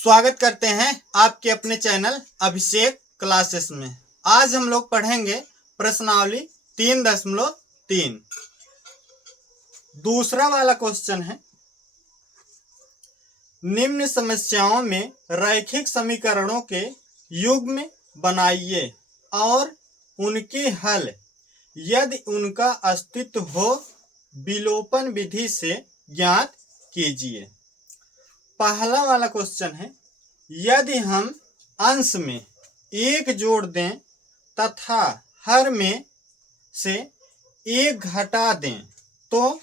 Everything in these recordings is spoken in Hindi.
स्वागत करते हैं आपके अपने चैनल अभिषेक क्लासेस में। आज हम लोग पढ़ेंगे प्रश्नावली 3.3। दूसरा वाला क्वेश्चन है, निम्न समस्याओं में रैखिक समीकरणों के युग्म बनाइए और उनके हल यदि उनका अस्तित्व हो विलोपन विधि से ज्ञात कीजिए। पहला वाला क्वेश्चन है, यदि हम अंश में एक जोड़ दें तथा हर में से एक घटा दें तो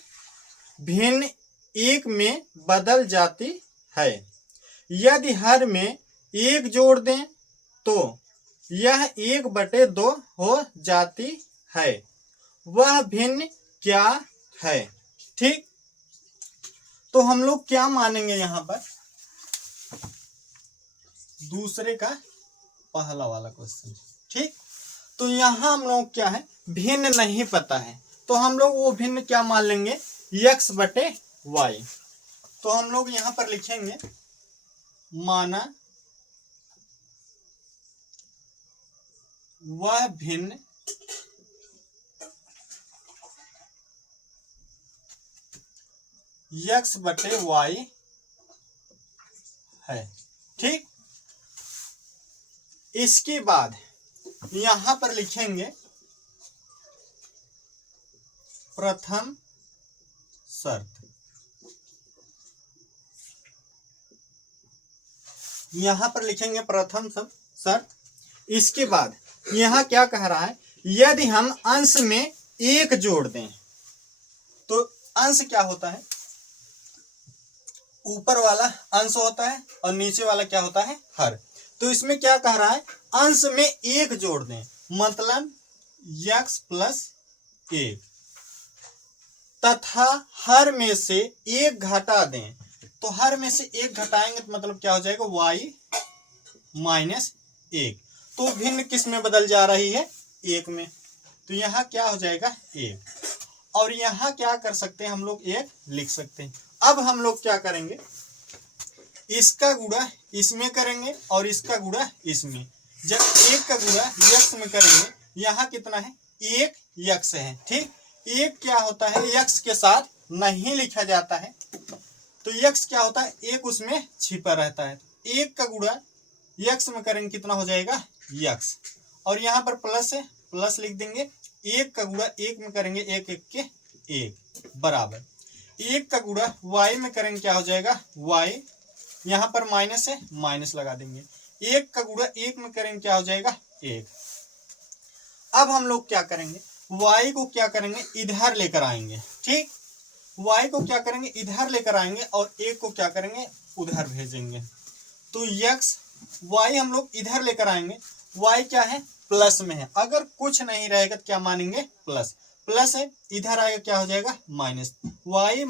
भिन्न एक में बदल जाती है। यदि हर में एक जोड़ दें तो यह 1/2 हो जाती है। वह भिन्न क्या है? ठीक, तो हम लोग क्या मानेंगे यहाँ पर? दूसरे का पहला वाला क्वेश्चन। ठीक, तो यहाँ हम लोग क्या है, भिन्न नहीं पता है तो हम लोग वो भिन्न क्या मान लेंगे, x/y। तो हम लोग यहाँ पर लिखेंगे, माना वह भिन्न x/y है। ठीक, इसके बाद यहां पर लिखेंगे प्रथम शर्त। यहां पर लिखेंगे प्रथम शर्त। इसके बाद यहां क्या कह रहा है, यदि हम अंश में एक जोड़ दें तो अंश क्या होता है, ऊपर वाला अंश होता है और नीचे वाला क्या होता है, हर। तो इसमें क्या कह रहा है, अंश में एक जोड़ दें मतलब x+1 तथा हर में से एक घटा दें। तो हर में से एक घटाएंगे तो मतलब क्या हो जाएगा, y-1। तो भिन्न किस में बदल जा रही है, 1 में। तो यहाँ क्या हो जाएगा, 1। और यहाँ क्या कर सकते हैं हम लोग, 1 लिख सकते हैं। अब हम लोग क्या करेंगे, इसका गुणा इसमें करेंगे और इसका गुणा इसमें। जब 1 का गुणा x में करेंगे, यहाँ कितना है, 1x है। ठीक, 1 क्या होता है, x के साथ नहीं लिखा जाता है तो x क्या होता है, 1 उसमें छिपा रहता है। 1 का गुणा x में करेंगे कितना हो जाएगा, x। और यहाँ पर प्लस है, प्लस लिख देंगे। 1 का गुणा 1 में करेंगे, 1 के 1 बराबर। 1 का गुणा y में करेंगे क्या हो जाएगा, y। यहाँ पर माइनस है, माइनस लगा देंगे। 1 का गुणा 1 में करेंगे क्या हो जाएगा, 1। अब हम लोग क्या करेंगे, y को क्या करेंगे, इधर लेकर आएंगे। ठीक, y को क्या करेंगे, इधर लेकर आएंगे और 1 को क्या करेंगे, उधर भेजेंगे। तो y हम लोग इधर लेकर आएंगे, y क्या है, प्लस में है। अगर कुछ नहीं रहेगा तो क्या मानेंगे, प्लस। प्लस है, इधर आएगा क्या हो जाएगा, माइनस। y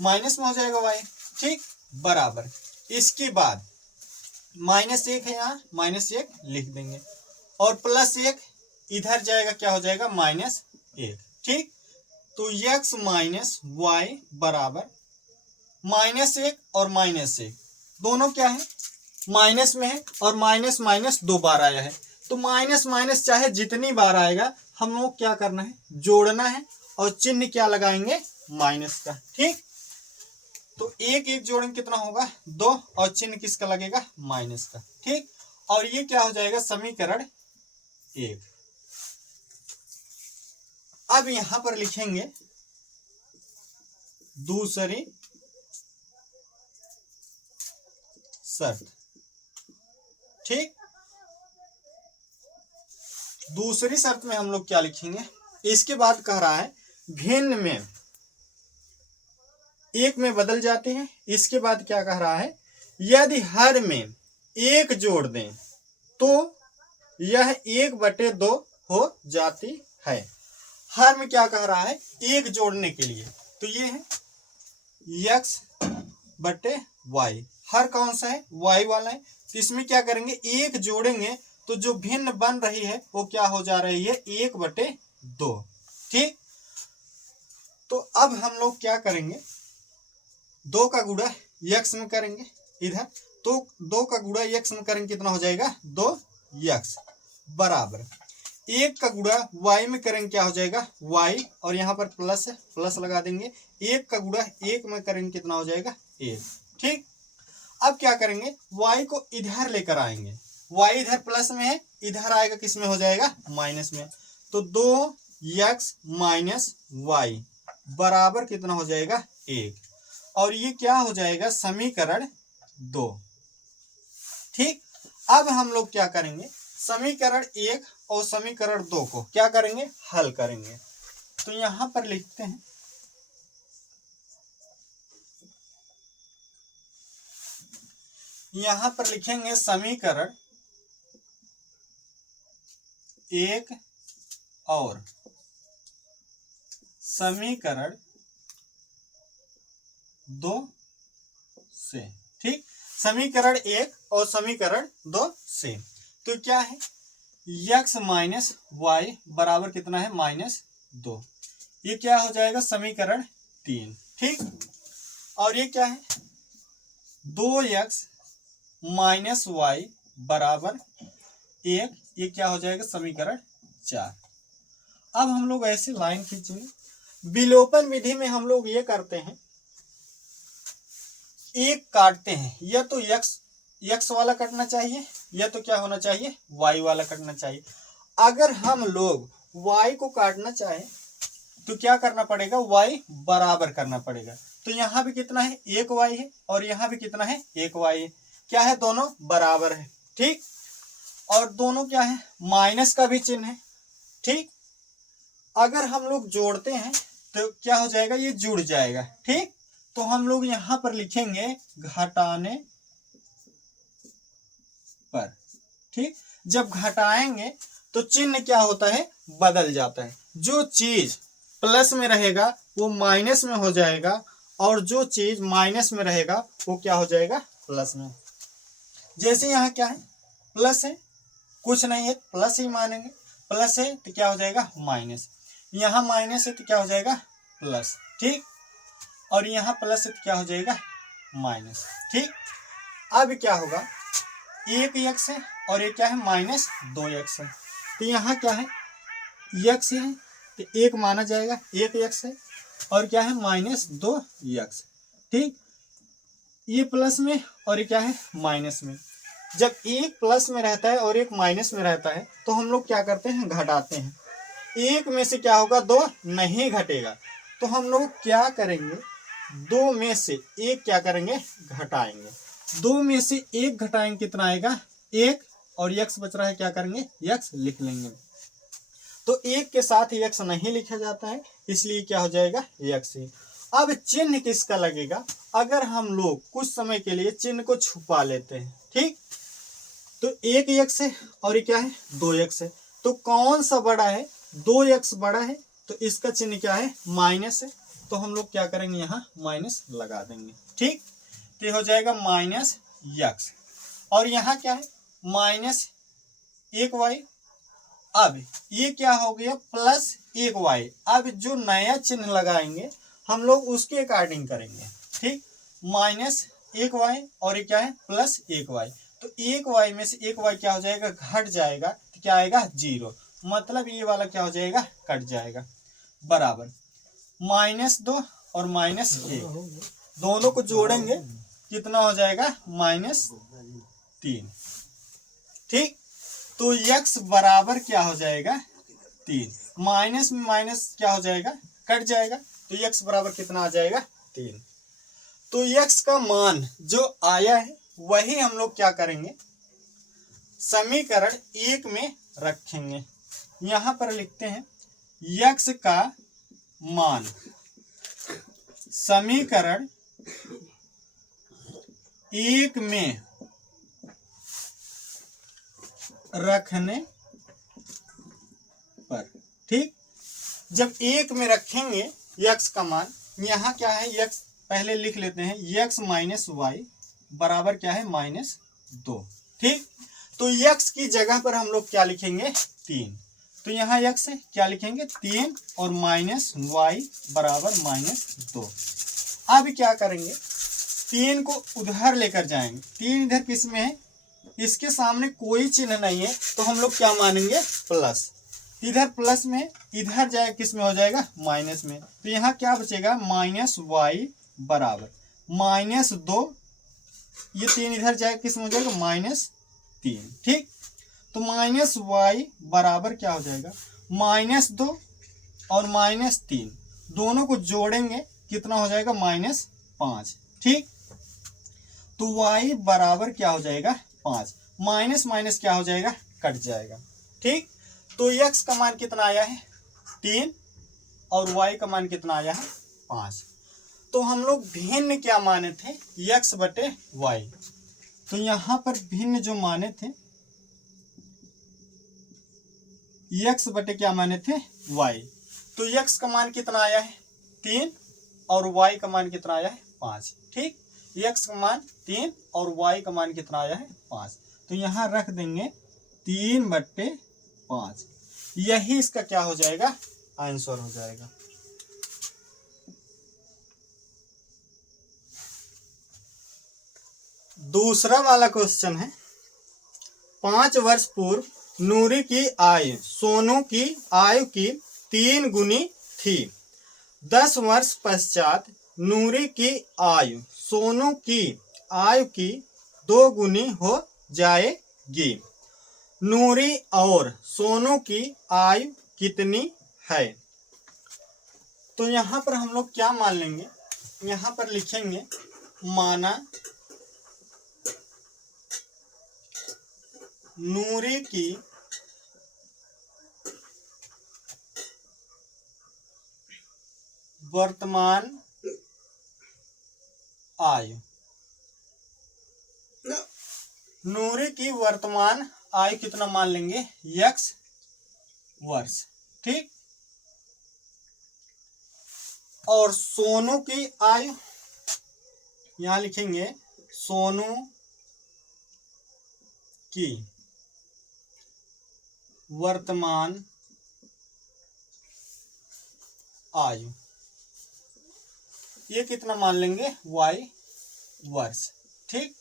माइनस में हो जाएगा y। ठीक, बराबर। इसके बाद -1 है, यहाँ -1 लिख देंगे और +1 इधर जाएगा क्या हो जाएगा, -1। ठीक, तो x - y बराबर -1 और -1 दोनों क्या है, माइनस में है और माइनस माइनस 2 बार आया है। तो माइनस माइनस चाहे जितनी बार आएगा हम लोग क्या करना है, जोड़ना है और चिन्ह क्या लगाएंगे, माइनस का। ठीक, तो 1 जोड़ेंगे कितना होगा, 2 और चिन्ह किसका लगेगा, माइनस का। ठीक, और ये क्या हो जाएगा, समीकरण 1। अब यहां पर लिखेंगे दूसरी शर्त। ठीक, दूसरी शर्त में हम लोग क्या लिखेंगे, इसके बाद कह रहा है भिन्न में 1 में बदल जाते हैं। इसके बाद क्या कह रहा है, यदि हर में 1 जोड़ दें तो यह 1/2 हो जाती है। हर में क्या कह रहा है, 1 जोड़ने के लिए, तो ये है x/y। हर कौन सा है, y वाला है। तो इसमें क्या करेंगे, 1 जोड़ेंगे तो जो भिन्न बन रही है वो क्या हो जा रही है, 1/2। ठीक, तो अब हम लोग क्या करेंगे, 2 का गुणा x में करेंगे इधर, तो 2 का गुणा x में करेंगे कितना हो जाएगा 2x बराबर 1 का गुणा y में करेंगे क्या हो जाएगा y, और यहाँ पर प्लस है प्लस लगा देंगे। 1 का गुणा 1 में करेंगे कितना हो जाएगा 1। ठीक, अब क्या करेंगे y को इधर लेकर आएंगे, y इधर प्लस में है, इधर आएगा किस में हो जाएगा माइनस में, तो 2x माइनस y बराबर कितना हो जाएगा 1, और ये क्या हो जाएगा समीकरण 2। ठीक, अब हम लोग क्या करेंगे समीकरण 1 और समीकरण 2 को क्या करेंगे हल करेंगे। तो यहां पर लिखते हैं यहां पर लिखेंगे समीकरण 1 और समीकरण 2 से। ठीक, समीकरण 1 और समीकरण 2 से तो क्या है x माइनस वाई बराबर कितना है -2, ये क्या हो जाएगा समीकरण 3। ठीक, और ये क्या है 2x माइनस वाई बराबर 1, ये क्या हो जाएगा समीकरण 4। अब हम लोग ऐसे लाइन खींचेंगे, विलोपन विधि में हम लोग ये करते हैं एक काटते हैं, या तो x वाला कटना चाहिए या तो क्या होना चाहिए y वाला कटना चाहिए। अगर हम लोग y को काटना चाहें तो क्या करना पड़ेगा y बराबर करना पड़ेगा। तो यहाँ भी कितना है 1y है और यहाँ भी कितना है 1y है, क्या है दोनों बराबर है। ठीक, और दोनों क्या है माइनस का भी चिन्ह है। ठीक, अगर हम लोग जोड़ते हैं तो क्या हो जाएगा ये जुड़ जाएगा। ठीक, तो हम लोग यहां पर लिखेंगे घटाने पर। ठीक, जब घटाएंगे तो चिन्ह क्या होता है बदल जाता है, जो चीज प्लस में रहेगा वो माइनस में हो जाएगा और जो चीज माइनस में रहेगा वो क्या हो जाएगा प्लस में। जैसे यहाँ क्या है प्लस है, कुछ नहीं है प्लस ही मानेंगे, प्लस है तो क्या हो जाएगा माइनस, यहाँ माइनस है तो क्या हो जाएगा प्लस। ठीक, और यहाँ प्लस है तो क्या हो जाएगा माइनस। ठीक, अब क्या होगा 1x है और ये क्या है -2x है, तो यहाँ क्या है x है तो 1 माना जाएगा 1x है और क्या है -2x। ठीक, ये प्लस में और ये क्या है माइनस में। जब एक प्लस में रहता है और एक माइनस में रहता है तो हम लोग क्या करते हैं घटाते हैं, एक में से क्या होगा 2 नहीं घटेगा, तो हम लोग क्या करेंगे 2 में से 1 क्या करेंगे घटाएंगे। 2 में से 1 घटाएंगे कितना आएगा 1, और x बच रहा है क्या करेंगे x लिख लेंगे। तो 1 के साथ x नहीं लिखा जाता है इसलिए क्या हो जाएगा x ही। अब चिन्ह किसका लगेगा, अगर हम लोग कुछ समय के लिए चिन्ह को छुपा लेते हैं। ठीक, तो 1x है और ये क्या है 2x है, तो कौन सा बड़ा है 2x बड़ा है तो इसका चिन्ह क्या है माइनस है, तो हम लोग क्या करेंगे यहाँ माइनस लगा देंगे। ठीक, तो ये हो जाएगा -x, और यहाँ क्या है -1y। अब ये क्या हो गया +1y। अब जो नया चिन्ह लगाएंगे हम लोग उसके अकॉर्डिंग करेंगे। ठीक, -1y और ये क्या है +1y, तो 1y में से 1y क्या हो जाएगा घट जाएगा, तो क्या आएगा 0, मतलब ये वाला क्या हो जाएगा कट जाएगा, बराबर -2 और -1 दोनों को जोड़ेंगे कितना हो जाएगा -3। ठीक, तो x बराबर क्या हो जाएगा 3, माइनस में माइनस क्या हो जाएगा कट जाएगा, तो x बराबर कितना आ जाएगा 3। तो x का मान जो आया है वही हम लोग क्या करेंगे समीकरण 1 में रखेंगे। यहां पर लिखते हैं x का मान समीकरण 1 में रखने पर। ठीक, जब 1 में रखेंगे x का मान, यहाँ क्या है x पहले लिख लेते हैं, x माइनस वाई बराबर क्या है -2। ठीक, तो x की जगह पर हम लोग क्या लिखेंगे 3, तो यहाँ x है क्या लिखेंगे 3 और -y बराबर -2। अब क्या करेंगे 3 को उधर लेकर जाएंगे, 3 इधर किस में है, इसके सामने कोई चिन्ह नहीं है तो हम लोग क्या मानेंगे, प्लस। इधर प्लस में, इधर जाए किस में हो जाएगा, माइनस में। तो यहाँ क्या बचेगा, माइनस वाई बराबर -2, ये 3 इधर जाए किस में हो जाएगा, -3। ठीक, तो माइनस वाई बराबर क्या हो जाएगा, -2 और -3 दोनों को जोड़ेंगे कितना हो जाएगा, -5। ठीक, तो y बराबर क्या हो जाएगा, 5। माइनस माइनस क्या हो जाएगा, कट जाएगा। ठीक, तो x का मान कितना आया है, 3 और y का मान कितना आया है, 5। तो हम लोग भिन्न क्या माने थे, x बटे y। तो यहां पर भिन्न जो माने थे, x बटे क्या माने थे, y। तो x का मान कितना आया है, 3 और y का मान कितना आया है, 5। ठीक, x का मान 3 और y का मान कितना आया है, 5। तो यहां रख देंगे 3/5, यही इसका क्या हो जाएगा, आंसर हो जाएगा। दूसरा वाला क्वेश्चन है, 5 वर्ष पूर्व नूरी की आयु सोनू की आयु की 3 गुनी थी। 10 वर्ष पश्चात नूरी की आयु सोनू की आयु की 2 गुनी हो जाएगी। नूरी और सोनू की आयु कितनी है। तो यहाँ पर हम लोग क्या मान लेंगे, यहाँ पर लिखेंगे माना नूरी की वर्तमान आयु, नूरी की वर्तमान आयु कितना मान लेंगे, x वर्ष। ठीक, और सोनू की आयु यहां लिखेंगे सोनू की वर्तमान आयु, ये कितना मान लेंगे, y वर्ष। ठीक,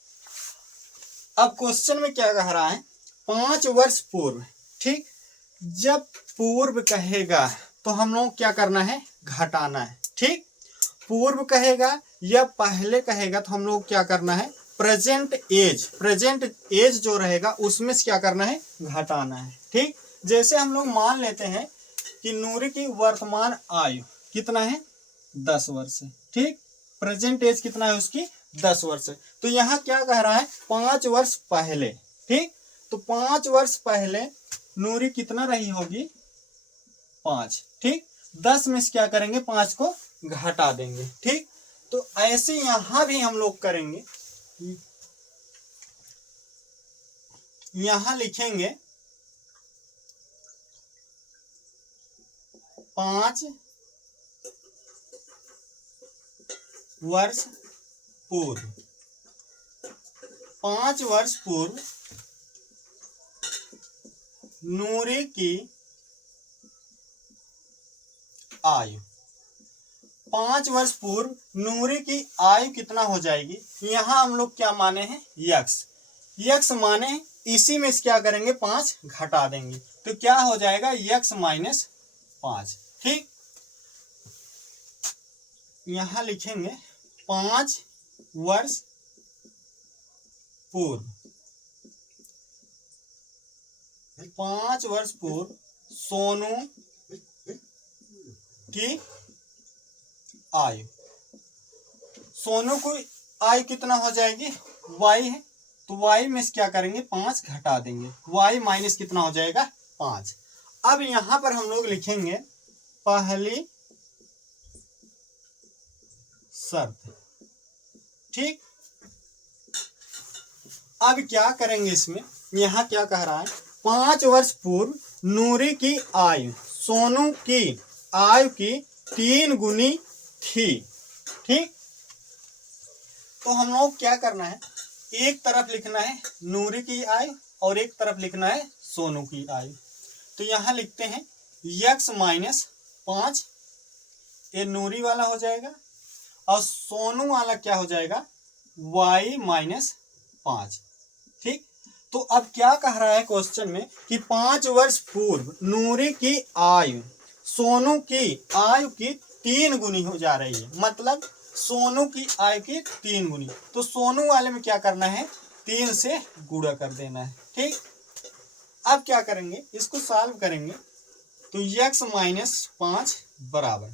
अब क्वेश्चन में क्या कह रहा है, 5 वर्ष पूर्व। ठीक, जब पूर्व कहेगा तो हम लोग क्या करना है, घटाना है। ठीक, पूर्व कहेगा या पहले कहेगा तो हम लोग क्या करना है, प्रेजेंट एज जो रहेगा उसमें से क्या करना है, घटाना है। ठीक, जैसे हम लोग मान लेते हैं कि नूरी की वर्तमान आयु कितना है, 10 वर्ष है। ठीक, प्रेजेंट एज कितना है उसकी, 10 वर्ष है। तो यहाँ क्या कह रहा है, 5 वर्ष पहले। ठीक, तो 5 वर्ष पहले नूरी कितना रही होगी, 5। ठीक, 10 में से क्या करेंगे, 5 को घटा देंगे। ठीक, तो ऐसे यहां भी हम लोग करेंगे, यहां लिखेंगे 5 वर्ष पूर्व, 5 वर्ष पूर्व नूरी की आयु, 5 वर्ष पूर्व नूरी की आयु कितना हो जाएगी, यहां हम लोग क्या माने हैं, यक्स माने हैं, इसी में से क्या करेंगे, 5 घटा देंगे तो क्या हो जाएगा, x - 5। ठीक, यहां लिखेंगे 5 वर्ष पूर्व, 5 वर्ष पूर्व सोनू की आयु, सोनू की आयु कितना हो जाएगी, y है, तो y में से क्या करेंगे, 5 घटा देंगे, y माइनस कितना हो जाएगा, 5। अब यहां पर हम लोग लिखेंगे पहली शर्त। ठीक, अब क्या करेंगे इसमें, यहां क्या कह रहा है, 5 वर्ष पूर्व नूरी की आयु सोनू की आयु की 3 गुनी थी। ठीक, तो हम लोग क्या करना है, एक तरफ लिखना है नूरी की आयु और एक तरफ लिखना है सोनू की आयु। तो यहां लिखते हैं x - 5, ये नूरी वाला हो जाएगा और सोनू वाला क्या हो जाएगा, y माइनस 5। ठीक, तो अब क्या कह रहा है क्वेश्चन में कि 5 वर्ष पूर्व नूरी की आयु सोनू की आयु की 3 गुनी हो जा रही है, मतलब सोनू की आयु की 3 गुनी। तो सोनू वाले में क्या करना है, 3 से गुणा कर देना है। ठीक, अब क्या करेंगे, इसको सॉल्व करेंगे तो x माइनस 5 बराबर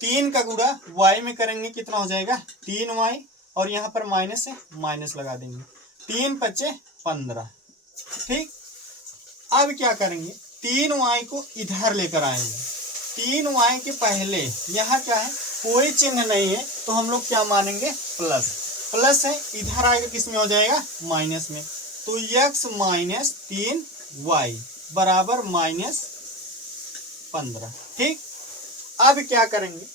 3 का गुणा y में करेंगे, कितना हो जाएगा 3y, और यहाँ पर माइनस है, माइनस लगा देंगे, 3 पचे 15। ठीक, अब क्या करेंगे, 3y को इधर लेकर आएंगे। 3y के पहले यहाँ क्या है, कोई चिन्ह नहीं है, तो हम लोग क्या मानेंगे, प्लस। प्लस है, इधर आएगा किस में हो जाएगा, माइनस में। तो x माइनस 3y बराबर माइनस 15। ठीक, अब क्या करेंगे,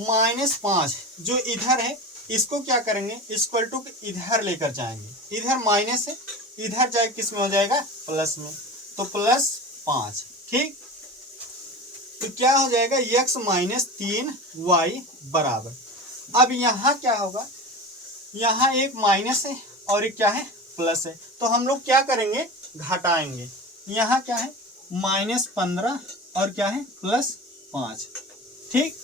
माइनस 5 जो इधर है इसको क्या करेंगे, इक्वल टू इधर लेकर जाएंगे, इधर माइनस है, इधर जाए किस में हो जाएगा, प्लस में, तो प्लस 5। ठीक, तो क्या हो जाएगा, x माइनस 3y बराबर, अब यहाँ क्या होगा, यहाँ एक माइनस है और एक क्या है, प्लस है, तो हम लोग क्या करेंगे, घटाएंगे। यहाँ क्या है, माइनस 15 और क्या है, प्लस 5। ठीक,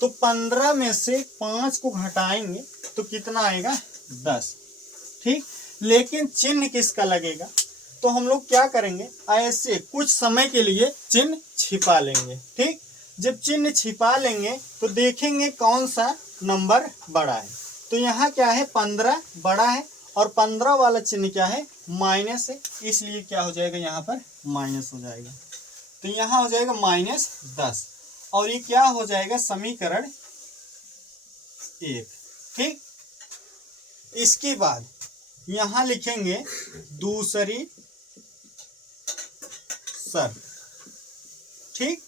तो 15 में से 5 को घटाएंगे तो कितना आएगा, 10। ठीक, लेकिन चिन्ह किसका लगेगा, तो हम लोग क्या करेंगे, ऐसे कुछ समय के लिए चिन्ह छिपा लेंगे। ठीक, जब चिन्ह छिपा लेंगे तो देखेंगे कौन सा नंबर बड़ा है। तो यहाँ क्या है, 15 बड़ा है और 15 वाला चिन्ह क्या है, माइनस है, इसलिए क्या हो जाएगा, यहाँ पर माइनस हो जाएगा। तो यहाँ हो जाएगा माइनस 10 और ये क्या हो जाएगा, समीकरण 1। ठीक, इसके बाद यहाँ लिखेंगे दूसरी शर्त। ठीक,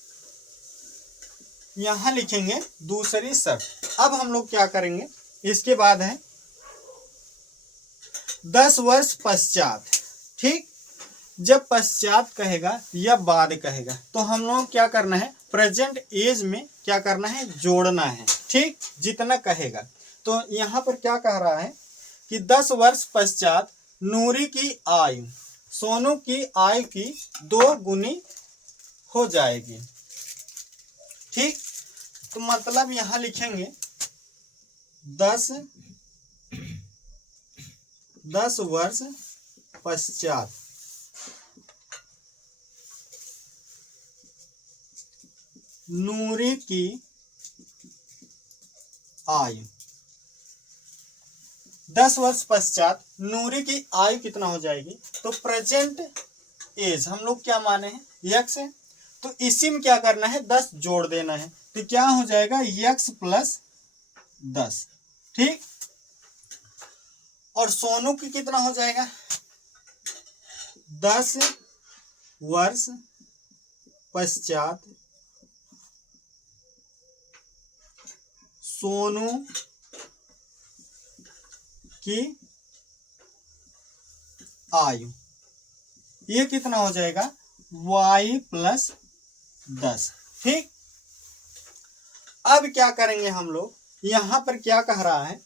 यहाँ लिखेंगे दूसरी शर्त। अब हम लोग क्या करेंगे, इसके बाद है 10 वर्ष पश्चात। ठीक, जब पश्चात कहेगा या बाद कहेगा तो हम लोग क्या करना है, प्रेजेंट एज में क्या करना है, जोड़ना है। ठीक, जितना कहेगा, तो यहाँ पर क्या कह रहा है कि 10 वर्ष पश्चात नूरी की आयु सोनू की आयु की 2 गुनी हो जाएगी। ठीक, तो मतलब यहाँ लिखेंगे 10 वर्ष पश्चात नूरी की आयु, 10 वर्ष पश्चात नूरी की आयु कितना हो जाएगी, तो प्रेजेंट एज हम लोग क्या माने हैं, x है, तो इसी में क्या करना है, 10 जोड़ देना है, तो क्या हो जाएगा, x प्लस 10। ठीक, और सोनू की कितना हो जाएगा, 10 वर्ष पश्चात सोनू की आयु, ये कितना हो जाएगा, y प्लस 10। ठीक, अब क्या करेंगे हम लोग, यहां पर क्या कह रहा है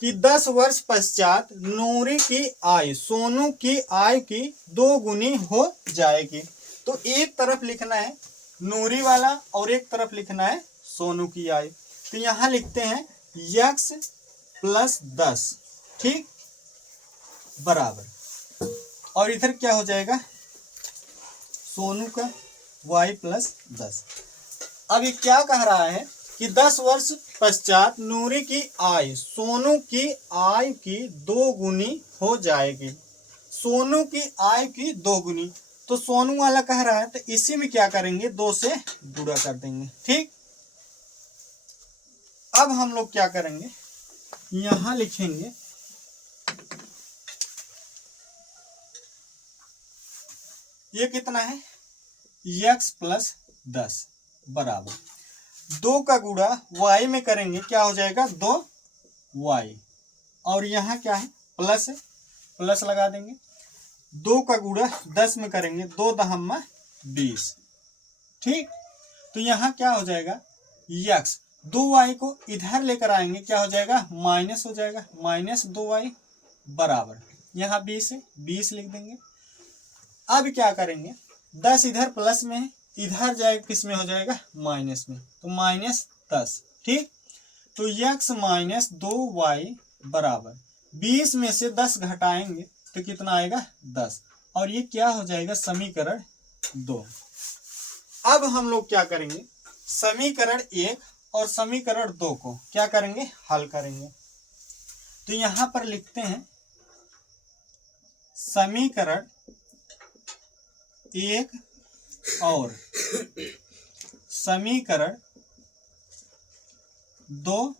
कि 10 वर्ष पश्चात नूरी की आयु सोनू की आयु की 2 गुनी हो जाएगी। तो एक तरफ लिखना है नूरी वाला और एक तरफ लिखना है सोनू की आयु। तो यहाँ लिखते हैं x प्लस 10। ठीक, बराबर, और इधर क्या हो जाएगा, सोनू का y प्लस 10। अब ये क्या कह रहा है कि 10 वर्ष पश्चात नूरी की आयु सोनू की आयु की 2 गुनी हो जाएगी। सोनू की आयु की 2 गुनी, तो सोनू वाला कह रहा है तो इसी में क्या करेंगे, 2 से गुणा कर देंगे। ठीक, अब हम लोग क्या करेंगे, यहां लिखेंगे ये कितना है, x प्लस 10 बराबर 2 का गुणा y में करेंगे, क्या हो जाएगा 2y, और यहाँ क्या है, प्लस है, प्लस लगा देंगे। 2 का गुणा 10 में करेंगे, 2 दहम्मा 20। ठीक, तो यहाँ क्या हो जाएगा, x 2y को इधर लेकर आएंगे, क्या हो जाएगा, माइनस हो जाएगा, -2y बराबर, यहाँ 20 है, 20 लिख देंगे। अब क्या करेंगे, 10 इधर प्लस में है, इधर जाएगा किस में हो जाएगा, माइनस में, तो -10। ठीक, तो x -2y बराबर 20 में से 10 घटाएंगे तो कितना आएगा, 10, और ये क्या हो जाएगा, समीकरण 2। अब हम लोग क्या करेंगे, समीकरण 1 और समीकरण 2 को क्या करेंगे, हल करेंगे। तो यहां पर लिखते हैं समीकरण 1 और समीकरण 2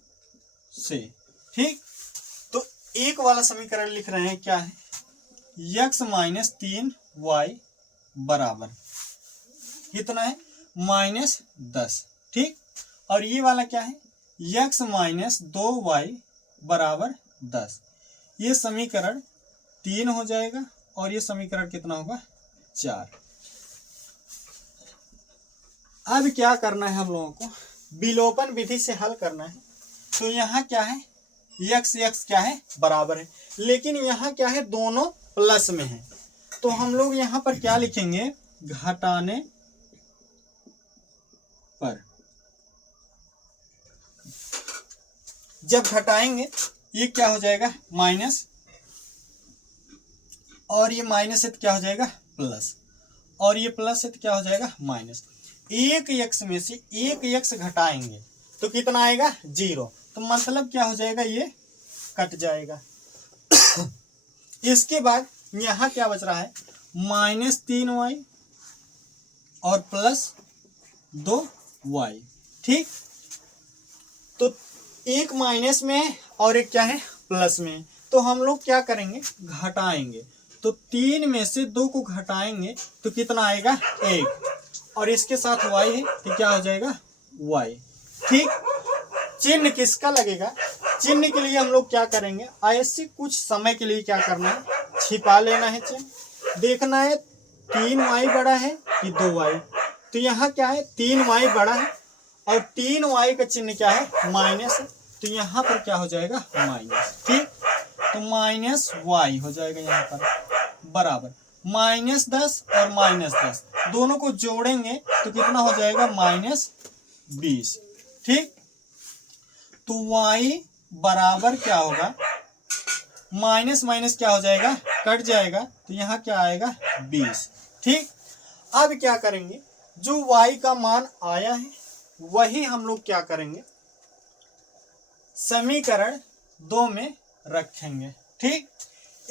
से। ठीक, तो एक वाला समीकरण लिख रहे हैं, क्या है, x -3y बराबर कितना है, -10। ठीक, और ये वाला क्या है, x -2y बराबर 10। ये समीकरण 3 हो जाएगा और ये समीकरण कितना होगा, 4। अब क्या करना है हम लोगों को, विलोपन विधि से हल करना है। तो यहाँ क्या है, x क्या है, बराबर है, लेकिन यहाँ क्या है, दोनों प्लस में है। तो हम लोग यहाँ पर क्या लिखेंगे, घटाने पर। जब घटाएंगे ये क्या हो जाएगा, माइनस, और ये माइनस है तो क्या हो जाएगा, प्लस, और ये प्लस है तो क्या हो जाएगा, माइनस। एक x में से एक x घटाएंगे तो कितना आएगा, 0। तो मतलब क्या हो जाएगा, ये कट जाएगा। इसके बाद यहाँ क्या बच रहा है, -3y और +2y। ठीक, तो एक माइनस में है और एक क्या है, प्लस में है। तो हम लोग क्या करेंगे, घटाएंगे। तो 3 में से 2 को घटाएंगे तो कितना आएगा, 1, और इसके साथ y है तो क्या हो जाएगा, y। ठीक, चिन्ह किसका लगेगा, चिन्ह के लिए हम लोग क्या करेंगे, ऐसे कुछ समय के लिए क्या करना है, छिपा लेना है चिन्ह, देखना है 3y बड़ा है कि 2y। तो यहाँ क्या है, 3y बड़ा है और 3y का चिन्ह क्या है, माइनस है, तो यहाँ पर क्या हो जाएगा, माइनस। ठीक, तो -y हो जाएगा यहाँ पर, बराबर -10 और -10 दोनों को जोड़ेंगे तो कितना हो जाएगा, -20। ठीक, तो y बराबर क्या होगा, माइनस माइनस क्या हो जाएगा, कट जाएगा, तो यहाँ क्या आएगा, 20। ठीक, अब क्या करेंगे, जो y का मान आया है वही हम लोग क्या करेंगे, समीकरण 2 में रखेंगे। ठीक,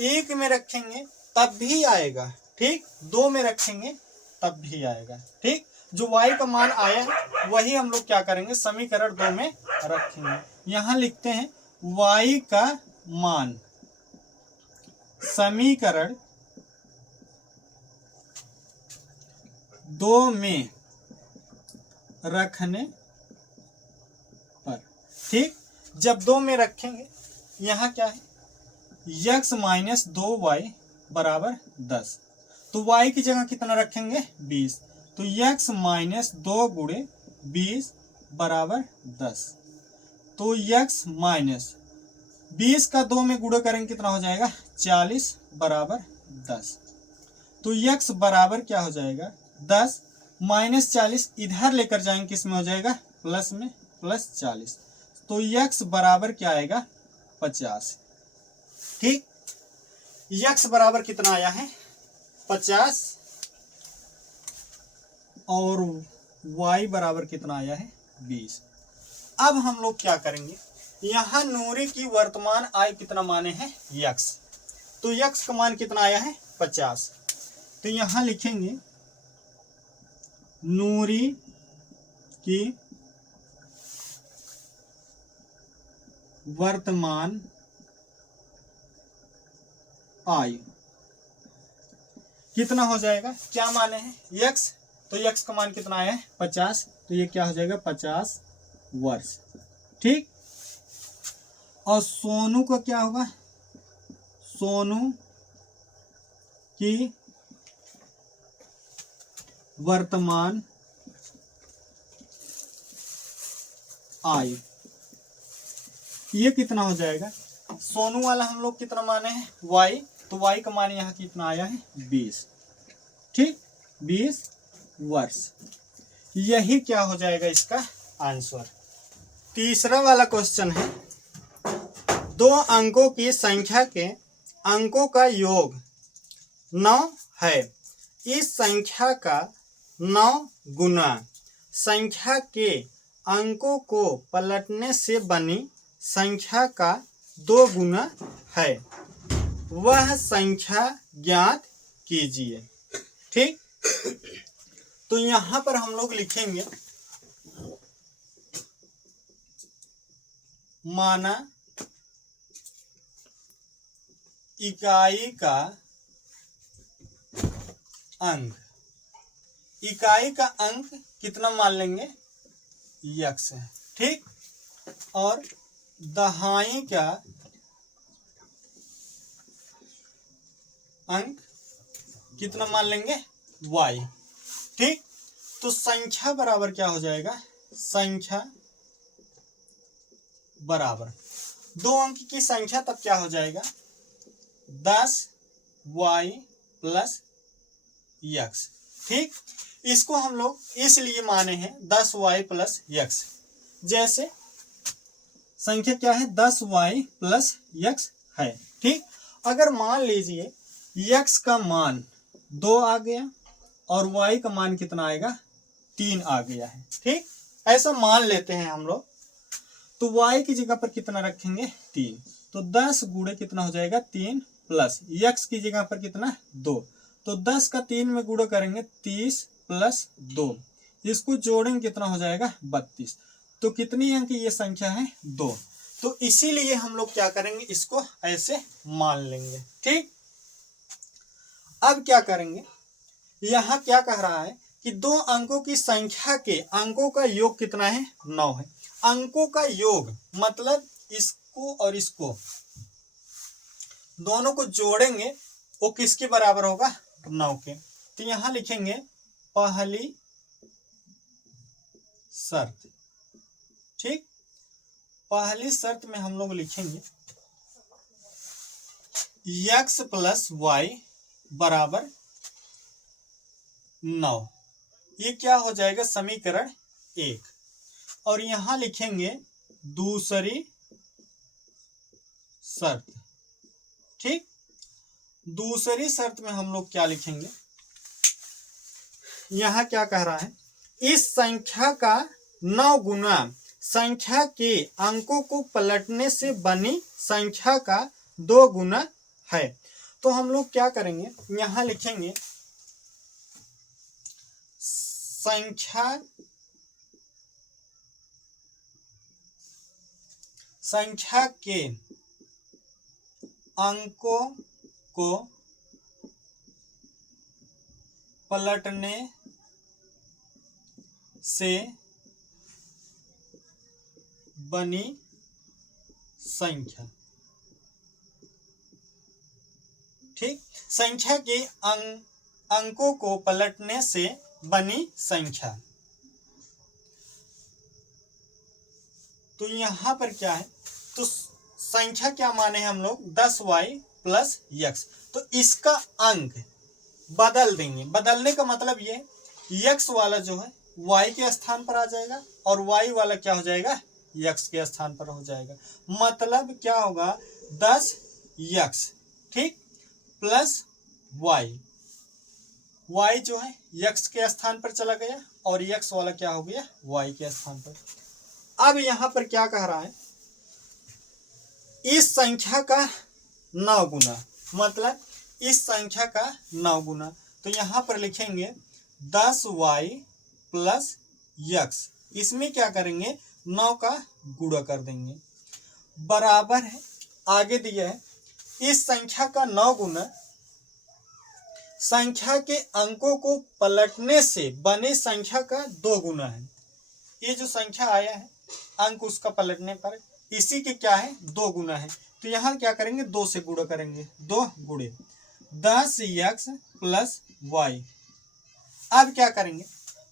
1 में रखेंगे तब भी आएगा, ठीक, 2 में रखेंगे तब भी आएगा। ठीक, जो y का मान आया है वही हम लोग क्या करेंगे, समीकरण 2 में रखेंगे। यहाँ लिखते हैं y का मान समीकरण 2 में रखने पर। ठीक, जब 2 में रखेंगे, यहाँ क्या है, x -2y बराबर 10, तो y की जगह कितना रखेंगे, 20, तो x -2 गुणे 20 बराबर 10, तो x -20 का 2 में गुणा करेंगे कितना हो जाएगा, 40 बराबर 10, तो x बराबर क्या हो जाएगा, 10 -40 इधर लेकर जाएंगे किस में हो जाएगा, प्लस में, +40, तो x बराबर क्या आएगा, 50। ठीक, x बराबर कितना आया है, 50, और y बराबर कितना आया है, 20। अब हम लोग क्या करेंगे, यहाँ नूरी की वर्तमान आय कितना माने हैं, x, तो x का मान कितना आया है, 50। तो यहाँ लिखेंगे नूरी की वर्तमान आयु कितना हो जाएगा, क्या माने हैं, x, तो x का मान कितना आया है, 50, तो ये क्या हो जाएगा, 50 वर्ष। ठीक, और सोनू का क्या होगा, सोनू की वर्तमान आई। ये कितना हो जाएगा, सोनू वाला हम लोग कितना माने हैं y, तो y का मान यहाँ कितना आया है 20, ठीक 20 वर्ष। यही क्या हो जाएगा इसका आंसर। तीसरा वाला क्वेश्चन है, दो अंकों की संख्या के अंकों का योग 9 है, इस संख्या का 9 गुना संख्या के अंकों को पलटने से बनी संख्या का 2 गुना है, वह संख्या ज्ञात कीजिए। ठीक, तो यहां पर हम लोग लिखेंगे माना इकाई का अंक, इकाई का अंक कितना मान लेंगे x है, ठीक, और दहाई का अंक कितना मान लेंगे y, ठीक। तो संख्या बराबर क्या हो जाएगा, संख्या बराबर दो अंक की संख्या तब क्या हो जाएगा 10y प्लस x, ठीक। इसको हम लोग इसलिए माने हैं 10y प्लस x, जैसे संख्या क्या है 10y प्लस x है, ठीक। अगर मान लीजिए x का मान 2 आ गया और y का मान कितना आएगा 3 आ गया है, ठीक, ऐसा मान लेते हैं हम लोग। तो y की जगह पर कितना रखेंगे 3, तो 10 गुणे कितना हो जाएगा 3 प्लस x की जगह पर कितना 2, तो 10 का 3 में गुणा करेंगे 30 प्लस 2, इसको जोड़ेंगे कितना हो जाएगा 32। तो कितनी अंक ये संख्या है 2, तो इसीलिए हम लोग क्या करेंगे इसको ऐसे मान लेंगे, ठीक। अब क्या करेंगे, यहाँ क्या कह रहा है कि दो अंकों की संख्या के अंकों का योग कितना है 9 है। अंकों का योग मतलब इसको और इसको दोनों को जोड़ेंगे वो किसके बराबर होगा 9 के। तो यहां लिखेंगे पहली शर्त, ठीक, पहली शर्त में हम लोग लिखेंगे x प्लस y बराबर 9, ये क्या हो जाएगा समीकरण 1। और यहां लिखेंगे दूसरी शर्त, ठीक। दूसरी शर्त में हम लोग क्या लिखेंगे, यहां क्या कह रहा है इस संख्या का 9 गुना संख्या के अंकों को पलटने से बनी संख्या का 2 गुना है। तो हम लोग क्या करेंगे, यहां लिखेंगे संख्या के अंकों को पलटने से बनी संख्या, ठीक, संख्या के अंकों को पलटने से बनी संख्या। तो यहां पर क्या है, तो संख्या क्या माने हम लोग 10y प्लस x, तो इसका अंक बदल देंगे। बदलने का मतलब ये x वाला जो है y के स्थान पर आ जाएगा और y वाला क्या हो जाएगा x के स्थान पर हो जाएगा। मतलब क्या होगा 10x, ठीक, प्लस y, y जो है x के स्थान पर चला गया और x वाला क्या हो गया y के स्थान पर। अब यहां पर क्या कह रहा है, इस संख्या का 9 गुना, मतलब इस संख्या का 9 गुना, तो यहां पर लिखेंगे 10y प्लस x, इसमें क्या करेंगे 9 का गुणा कर देंगे, बराबर है, आगे दिया है इस संख्या का 9 गुना संख्या के अंकों को पलटने से बने संख्या का 2 गुना है। ये जो संख्या आया है अंक उसका पलटने पर इसी के क्या है 2 गुना है, तो यहां क्या करेंगे 2 से गुणा करेंगे, 2 गुणे 10x प्लस y। अब क्या करेंगे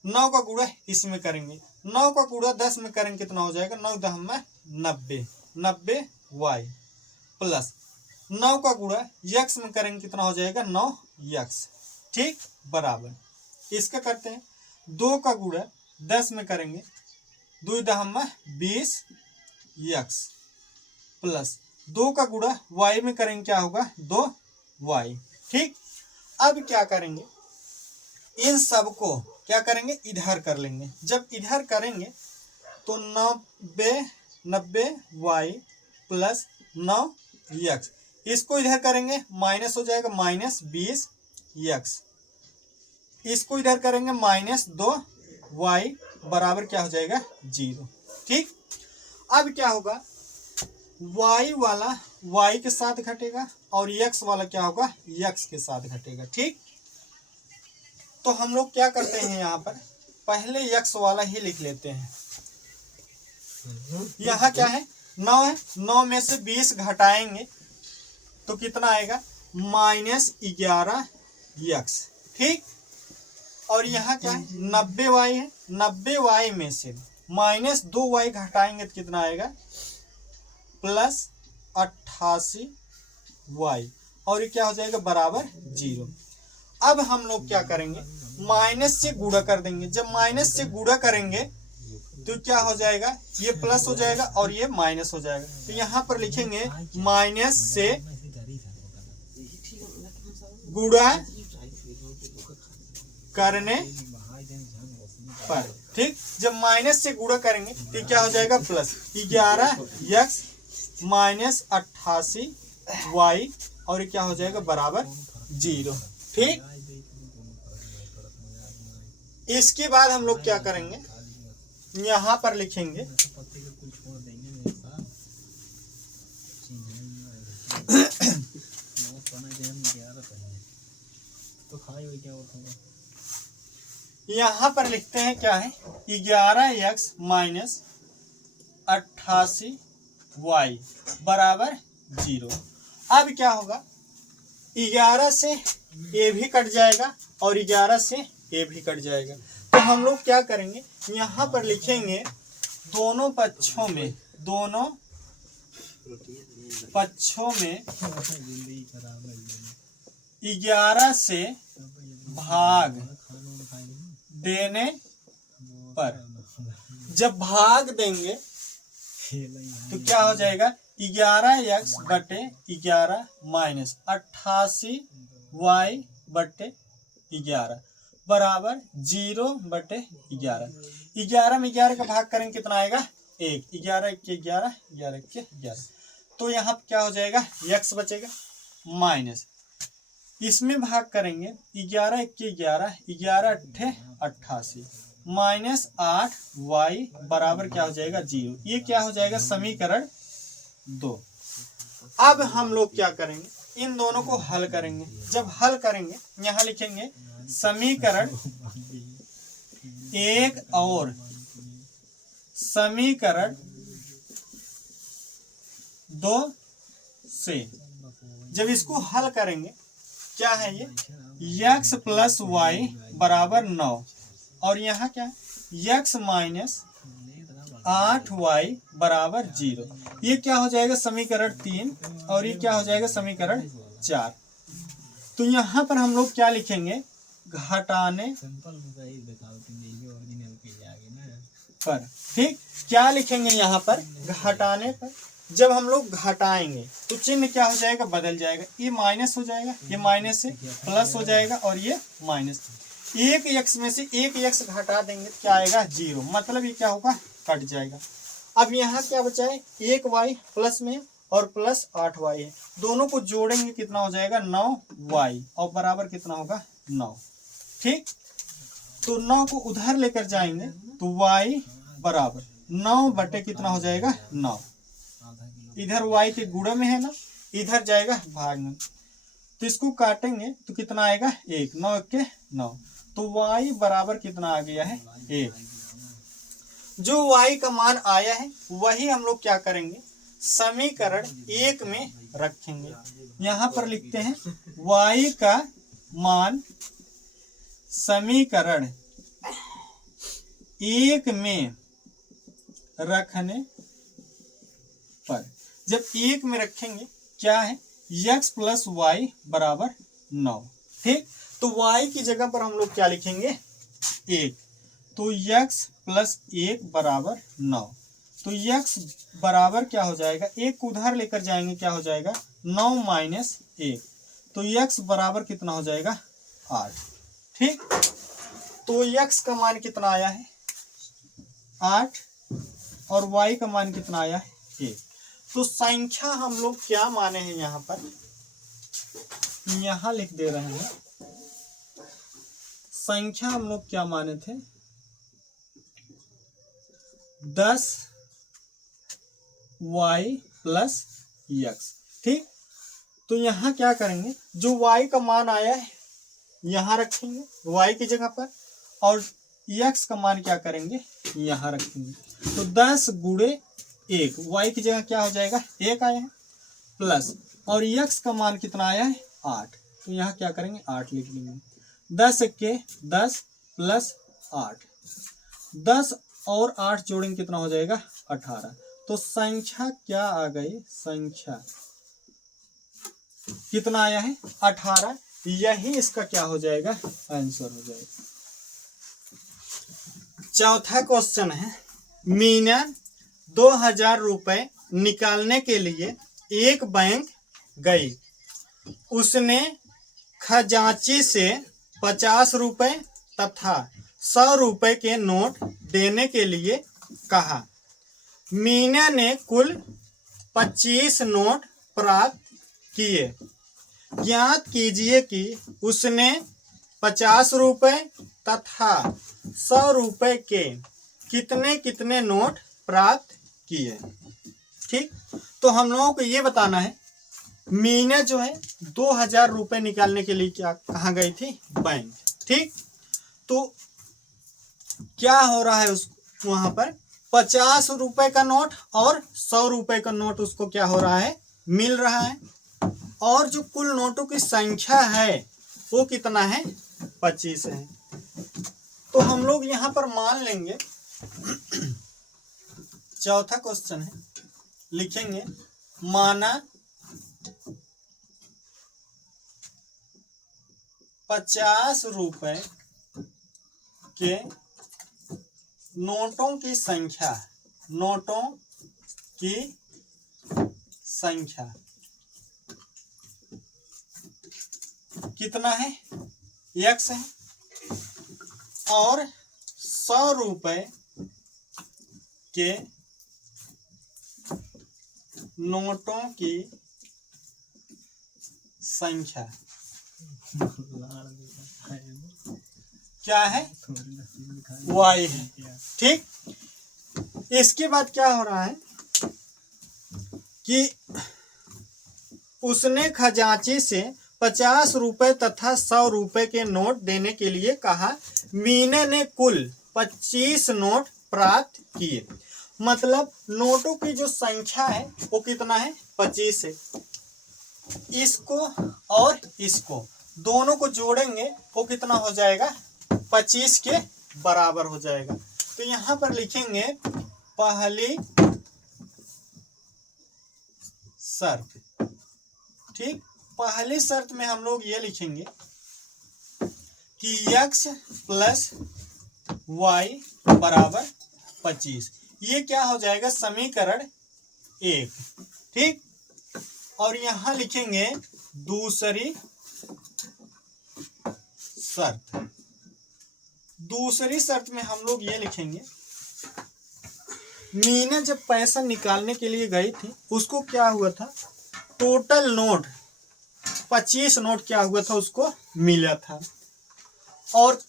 9 का गुणा इसमें करेंगे 9 का गुणा 10 में करेंगे कितना हो जाएगा, 9 10 में 90, 90 y प्लस 9 का गुणा x में करेंगे कितना हो जाएगा, 9x, ठीक, बराबर इसका करते हैं 2 का गुणा 10 में करेंगे 2 10 में 20x प्लस 2 का गुणा y में करेंगे क्या होगा, 2y, ठीक। अब क्या करेंगे, इन सब को क्या करेंगे, इधर कर लेंगे। जब इधर करेंगे तो 90y प्लस 9x, इसको इधर करेंगे माइनस हो जाएगा -20x, इसको इधर करेंगे -2y बराबर क्या हो जाएगा, 0, ठीक। अब क्या होगा, y वाला y के साथ घटेगा और x वाला क्या होगा, x के साथ घटेगा, ठीक। तो हम लोग क्या करते हैं, यहाँ पर पहले x वाला ही लिख लेते हैं। यहाँ क्या है, 9 है, 9 में से 20 घटाएंगे तो कितना आएगा, -11x, ठीक। और यहाँ क्या है, 90y है, 90y में से -2y घटाएंगे तो कितना आएगा, +88y, और ये क्या हो जाएगा, बराबर 0। अब हम लोग क्या करेंगे, माइनस से गुणा कर देंगे। जब माइनस से गुणा करेंगे तो क्या हो जाएगा, ये प्लस हो जाएगा और ये माइनस हो जाएगा। तो यहाँ पर लिखेंगे माइनस से गुणा करने पर, ठीक। जब माइनस से गुणा करेंगे तो क्या हो जाएगा, +11x माइनस 88y, और क्या हो जाएगा, बराबर 0, ठीक। इसके बाद हम लोग क्या करेंगे, यहाँ पर लिखेंगे यहाँ पर लिखते हैं क्या है, 11x माइनस 88y बराबर 0। अब क्या होगा, 11 से a भी कट जाएगा और 11 से a भी कट जाएगा। तो हम लोग क्या करेंगे, यहाँ पर लिखेंगे दोनों पक्षों में 11 से भाग देने पर, जब भाग देंगे तो क्या हो जाएगा, 11x बटे 11 माइनस 88y बटे 11 बराबर 0 बटे 11। 11 में 11 का भाग करेंगे कितना आएगा, 1, 11 के 11, 11 के 11। तो यहाँ क्या हो जाएगा, x बचेगा माइनस, इसमें भाग करेंगे 11 के 11, 11 अट्ठे 88 माइनस 8y बराबर क्या हो जाएगा, 0। ये क्या हो जाएगा, समीकरण 2। अब हम लोग क्या करेंगे, इन दोनों को हल करेंगे। जब हल करेंगे यहाँ लिखेंगे समीकरण 1 और समीकरण 2 से जब इसको हल करेंगे, क्या है ये, x प्लस y बराबर 9, और यहाँ क्या है, x माइनस 8y बराबर 0। ये क्या हो जाएगा, समीकरण 3, और ये क्या हो जाएगा, समीकरण 4। तो यहाँ पर हम लोग क्या लिखेंगे, घटाने पर, ठीक। क्या लिखेंगे यहाँ पर, घटाने पर। जब हम लोग घटाएंगे तो चिन्ह क्या हो जाएगा, बदल जाएगा। ये माइनस हो जाएगा, ये माइनस से प्लस हो जाएगा, और ये माइनस। एक x में से एक x घटा देंगे क्या आएगा, 0, मतलब ये क्या होगा, कट जाएगा। अब यहाँ क्या बचा है, 1y प्लस में और प्लस 8y है, दोनों को जोड़ेंगे कितना हो जाएगा, 9y, और बराबर कितना होगा, 9, ठीक। तो 9 को उधर लेकर जाएंगे तो y बराबर 9 बटे कितना हो जाएगा, 9। इधर y के गुणा में है ना, इधर जाएगा भाग में, तो इसको काटेंगे तो कितना आएगा, 1, 9 के 9, तो y बराबर कितना आ गया है, 1। जो y का मान आया है वही हम लोग क्या करेंगे, समीकरण 1 में रखेंगे। यहाँ पर लिखते हैं y का मान समीकरण 1 में रखने पर। जब 1 में रखेंगे क्या है, x प्लस वाई बराबर 9। ठीक, तो y की जगह पर हम लोग क्या लिखेंगे, 1। तो x प्लस 1 बराबर 9। तो x बराबर क्या हो जाएगा, 1 को उधर लेकर जाएंगे क्या हो जाएगा, 9 माइनस 1। तो x बराबर कितना हो जाएगा, 8। ठीक, तो x का मान कितना आया है, 8, और y का मान कितना आया है, 1। तो संख्या हम लोग क्या माने हैं, यहाँ पर यहाँ लिख दे रहे हैं, संख्या हम लोग क्या माने थे, 10 y प्लस x। ठीक, तो यहाँ क्या करेंगे, जो y का मान आया है यहाँ रखेंगे y की जगह पर, और x का मान क्या करेंगे, यहाँ रखेंगे। तो 10 गुणे 1, y की जगह क्या हो जाएगा, 1 आया है, प्लस, और x का मान कितना आया है, 8। तो यहाँ क्या करेंगे, 8 लिख लेंगे। 10 के 10 प्लस 8, 10 और 8 जोड़ेंगे कितना हो जाएगा, 18। तो संख्या क्या आ गई, संख्या कितना आया है, 18। यही इसका क्या हो जाएगा, आंसर हो जाएगा। चौथा क्वेश्चन है, मीना 2000 रुपए निकालने के लिए एक बैंक गई। उसने खजांची से 50 रुपए तथा 100 रुपए के नोट देने के लिए कहा। मीना ने कुल 25 नोट प्राप्त किए। ज्ञात कीजिए कि उसने 50 रुपए तथा 100 रुपए के कितने कितने नोट प्राप्त किए। ठीक, तो हम लोगों को ये बताना है, मीना जो है 2000 रुपए निकालने के लिए क्या कहाँ गई थी, बैंक। ठीक, तो क्या हो रहा है, उस वहां पर 50 रुपए का नोट और 100 रुपए का नोट उसको क्या हो रहा है, मिल रहा है। और जो कुल नोटों की संख्या है वो कितना है, 25 है। तो हम लोग यहाँ पर मान लेंगे, चौथा क्वेश्चन है, लिखेंगे माना 50 रुपए के नोटों की संख्या, नोटों की संख्या कितना है, x है, और 100 रुपए के नोटों की संख्या क्या है, y है। ठीक, इसके बाद क्या हो रहा है कि उसने खजांची से 50 रुपए तथा 100 रुपए के नोट देने के लिए कहा। मीना ने कुल 25 नोट प्राप्त किए। मतलब नोटों की जो संख्या है वो कितना है, 25 है। इसको और इसको दोनों को जोड़ेंगे वो कितना हो जाएगा, 25 के बराबर हो जाएगा। तो यहाँ पर लिखेंगे पहली शर्त। ठीक, पहली शर्त में हम लोग ये लिखेंगे कि x प्लस वाई बराबर 25। ये क्या हो जाएगा, समीकरण 1। ठीक, और यहां लिखेंगे दूसरी शर्त। दूसरी शर्त में हम लोग ये लिखेंगे, मीना जब पैसा निकालने के लिए गई थी उसको क्या हुआ था, टोटल नोट 25 नोट क्या हुआ था, उसको मिला था। और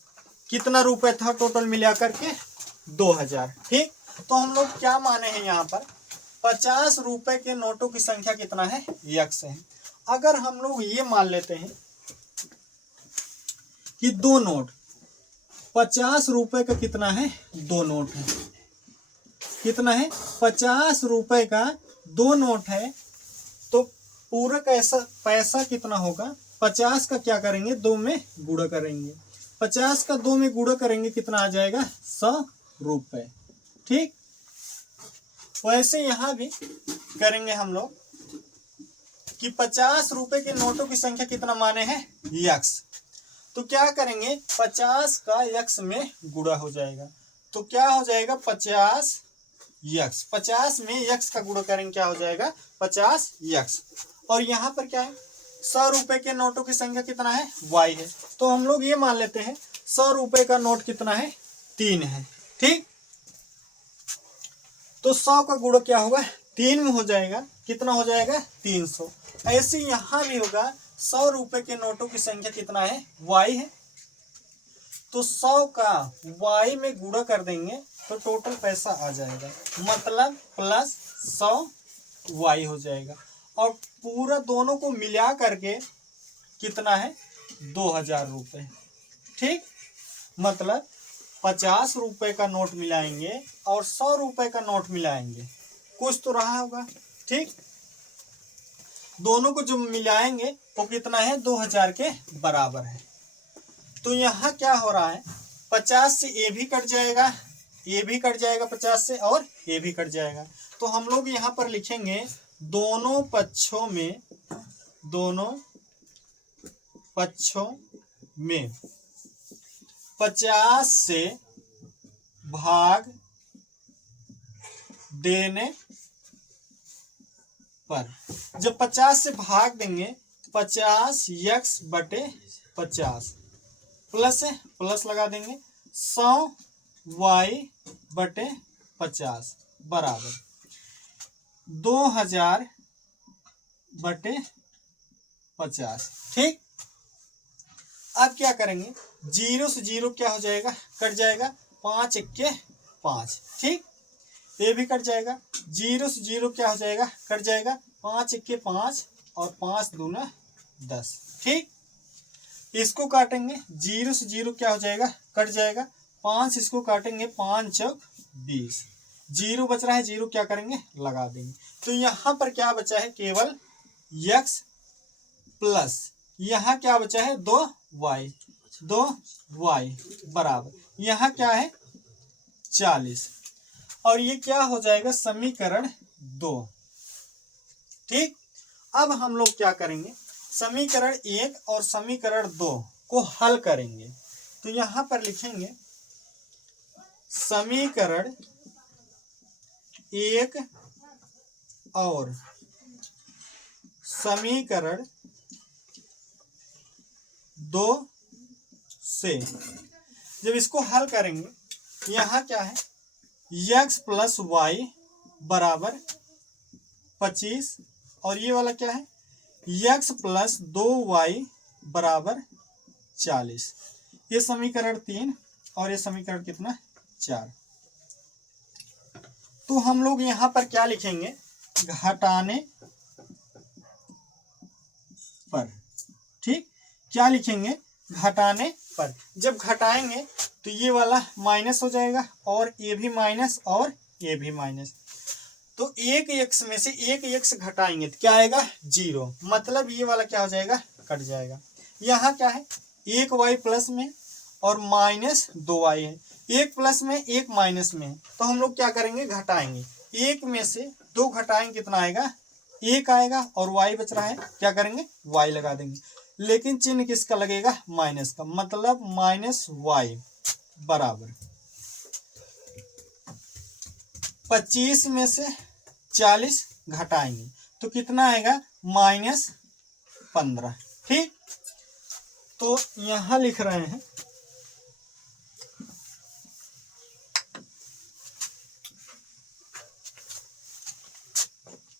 कितना रुपए था टोटल मिला करके, 2000। ठीक, तो हम लोग क्या माने हैं यहाँ पर, 50 रुपए के नोटों की संख्या कितना है, x है। अगर हम लोग ये मान लेते हैं कि दो नोट, 50 रुपए का कितना है, 2 नोट है, कितना है, 50 रुपए का 2 नोट है। तो पूरा कैसा पैसा कितना होगा, 50 का क्या करेंगे, 2 में गुणा करेंगे। 50 का 2 में गुणा करेंगे कितना आ जाएगा, 100 रुपए। ठीक, वैसे यहाँ भी करेंगे हम लोग कि 50 रुपए के नोटों की संख्या कितना माने हैं यक्स। तो क्या करेंगे 50 का यक्स में गुणा हो जाएगा। तो क्या हो जाएगा 50 यक्स, 50 में यक्स का गुणा करेंगे क्या हो जाएगा 50 यक्स। और यहाँ पर क्या है 100 रुपए के नोटों की संख्या कितना है वाई है। तो हम लोग ये मान लेते हैं 100 रुपए का नोट कितना है 3 है। ठीक, तो 100 का गुणा क्या होगा 3 में हो जाएगा, कितना हो जाएगा 300। ऐसे यहां भी होगा 100 रुपए के नोटों की संख्या कितना है वाई है। तो 100 का वाई में गुणा कर देंगे तो टोटल पैसा आ जाएगा, मतलब प्लस 100 वाई हो जाएगा। और पूरा दोनों को मिला करके कितना है 2000 रुपये। ठीक, मतलब 50 रुपए का नोट मिलाएंगे और 100 रुपए का नोट मिलाएंगे, कुछ तो रहा होगा। ठीक, दोनों को जो मिलाएंगे वो कितना है 2000 के बराबर है। तो यहाँ क्या हो रहा है 50 से ए भी कट जाएगा, ए भी कट जाएगा 50 से, और ए भी कट जाएगा। तो हम लोग यहाँ पर लिखेंगे दोनों पक्षों में 50 से भाग देने पर, जब 50 से भाग देंगे 50 यक्स बटे 50 प्लस है, प्लस लगा देंगे 100 वाई बटे 50 बराबर 2000 बटे 50। ठीक, अब क्या करेंगे 0 से 0 क्या हो जाएगा कट जाएगा, 5 एक्के 5। ठीक, ये भी कट जाएगा, 0 से 0 क्या हो जाएगा कट जाएगा, 5 एक्के 5 और 5 दूना 10। ठीक, इसको काटेंगे 0 से 0 क्या हो जाएगा कट जाएगा, 5 इसको काटेंगे 5 चौक 20, 0 बच रहा है, 0 क्या करेंगे लगा देंगे। तो यहाँ पर क्या बचा है केवल यक्स प्लस यहाँ क्या बचा है 2y बराबर यहाँ क्या है 40, और ये क्या हो जाएगा समीकरण 2। ठीक, अब हम लोग क्या करेंगे समीकरण 1 और समीकरण 2 को हल करेंगे। तो यहां पर लिखेंगे समीकरण 1 और समीकरण 2 से जब इसको हल करेंगे यहाँ क्या है x प्लस वाई बराबर 25, और ये वाला क्या है x प्लस 2y बराबर 40। ये समीकरण 3 और ये समीकरण कितना 4। तो हम लोग यहाँ पर क्या लिखेंगे घटाने पर। ठीक, क्या लिखेंगे घटाने पर। जब घटाएंगे तो ये वाला माइनस हो जाएगा और ये भी माइनस और ये भी माइनस। तो एक एक्स में से एक एक्स घटाएंगे तो क्या आएगा 0, मतलब ये वाला क्या हो जाएगा कट जाएगा। यहाँ क्या है एक वाई प्लस में और माइनस 2y है, एक प्लस में एक माइनस में है। तो हम लोग क्या करेंगे घटाएंगे, एक में से 2 घटाएंगे कितना आएगा 1 आएगा, और y बच रहा है क्या करेंगे y लगा देंगे, लेकिन चिन्ह किसका लगेगा माइनस का, मतलब माइनस y बराबर 25 में से 40 घटाएंगे तो कितना आएगा -15। ठीक, तो यहां लिख रहे हैं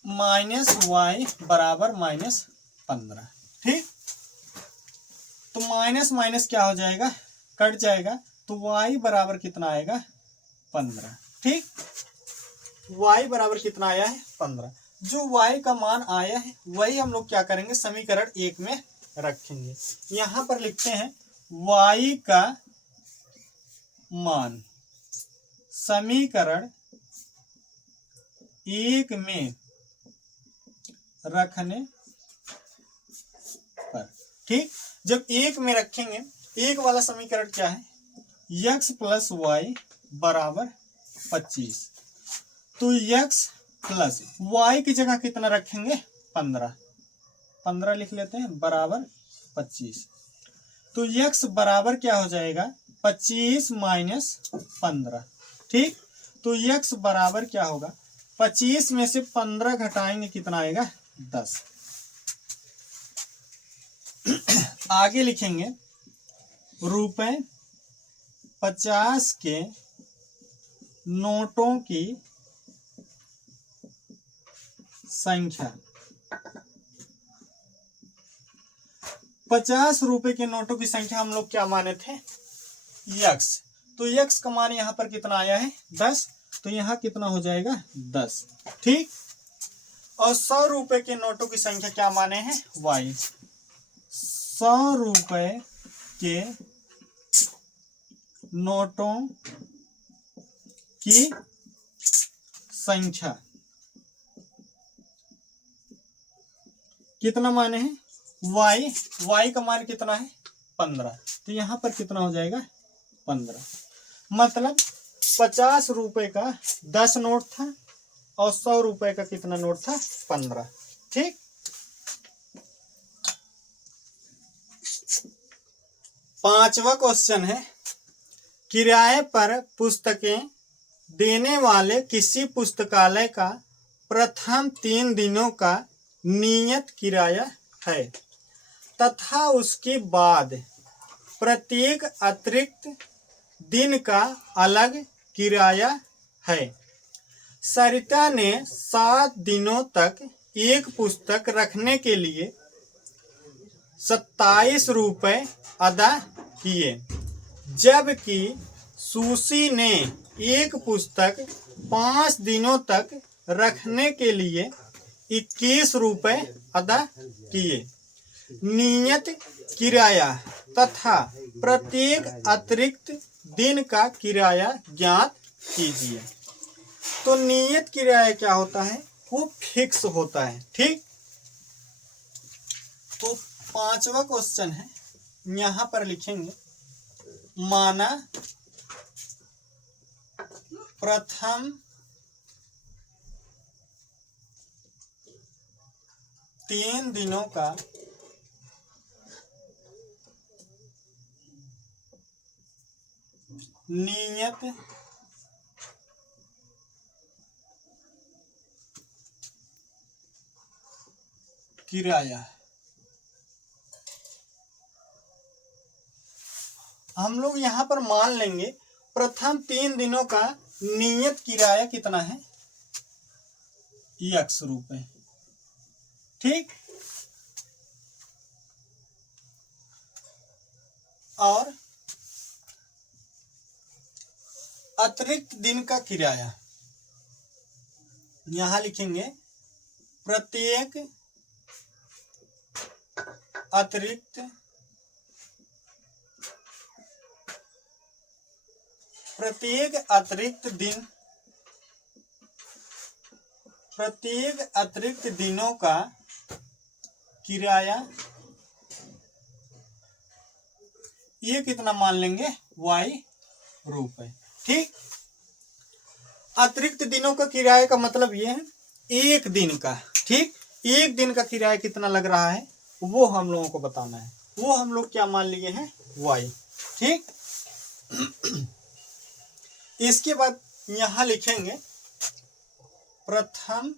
-y बराबर -15। ठीक, तो माइनस माइनस क्या हो जाएगा कट जाएगा, तो y बराबर कितना आएगा 15। ठीक, y बराबर कितना आया है 15। जो y का मान आया है वही हम लोग क्या करेंगे समीकरण 1 में रखेंगे। यहां पर लिखते हैं y का मान समीकरण 1 में रखने पर। ठीक, जब 1 में रखेंगे, 1 वाला समीकरण क्या है x प्लस वाई बराबर 25। तो तो x प्लस y की जगह कितना रखेंगे 15 लिख लेते हैं बराबर 25। तो x बराबर क्या हो जाएगा 25 माइनस 15। ठीक, तो x बराबर क्या होगा 25 में से 15 घटाएंगे कितना आएगा 10। आगे लिखेंगे रुपए 50 के नोटों की संख्या। 50 रुपए के नोटों की संख्या हम लोग क्या माने थे x। तो x का मान यहां पर कितना आया है 10, तो यहां कितना हो जाएगा 10। ठीक, और 100 रुपए के नोटों की संख्या क्या माने हैं y। 100 रुपए के नोटों की संख्या कितना माने हैं y का मान कितना है 15, तो यहां पर कितना हो जाएगा 15। मतलब 50 रुपए का 10 नोट था और 100 रुपए का कितना नोट था 15। ठीक, पांचवा क्वेश्चन है किराए पर पुस्तकें देने वाले किसी पुस्तकालय का प्रथम 3 दिनों का नियत किराया है तथा उसके बाद प्रत्येक अतिरिक्त दिन का अलग किराया है। सरिता ने 7 दिनों तक एक पुस्तक रखने के लिए 27 रुपए अदा किए, जबकि सुशी ने एक पुस्तक 5 दिनों तक रखने के लिए 21 रुपए अदा किए। नियत किराया तथा प्रत्येक अतिरिक्त दिन का किराया ज्ञात कीजिए। तो नियत किराया क्या होता है वो फिक्स होता है। ठीक, तो पांचवा क्वेश्चन है यहां पर लिखेंगे माना प्रथम 3 दिनों का नियत किराया। हम लोग यहां पर मान लेंगे प्रथम 3 दिनों का नियत किराया कितना है x रुपए। ठीक, और अतिरिक्त दिन का किराया यहां लिखेंगे प्रत्येक अतिरिक्त दिनों का किराया ये कितना मान लेंगे y रुपए। ठीक, अतिरिक्त दिनों का किराए का मतलब ये है एक दिन का। ठीक, एक दिन का किराया कितना लग रहा है वो हम लोगों को बताना है, वो हम लोग क्या मान लिए हैं y। ठीक, इसके बाद यहां लिखेंगे प्रथम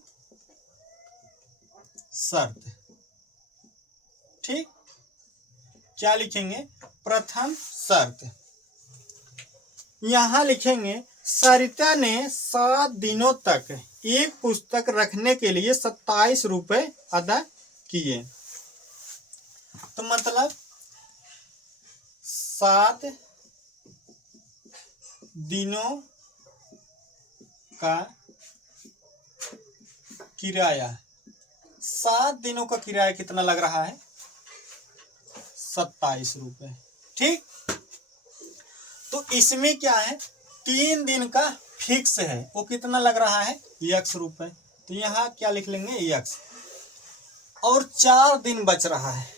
शर्त। ठीक, क्या लिखेंगे प्रथम शर्त। यहां लिखेंगे सरिता ने 7 दिनों तक एक पुस्तक रखने के लिए 27 रुपए अदा किए। तो मतलब 7 दिनों का किराया, 7 दिनों का किराया कितना लग रहा है 27 रुपए। ठीक, तो इसमें क्या है 3 दिन का फिक्स है, वो कितना लग रहा है x रुपए। तो यहाँ क्या लिख लेंगे x, और 4 दिन बच रहा है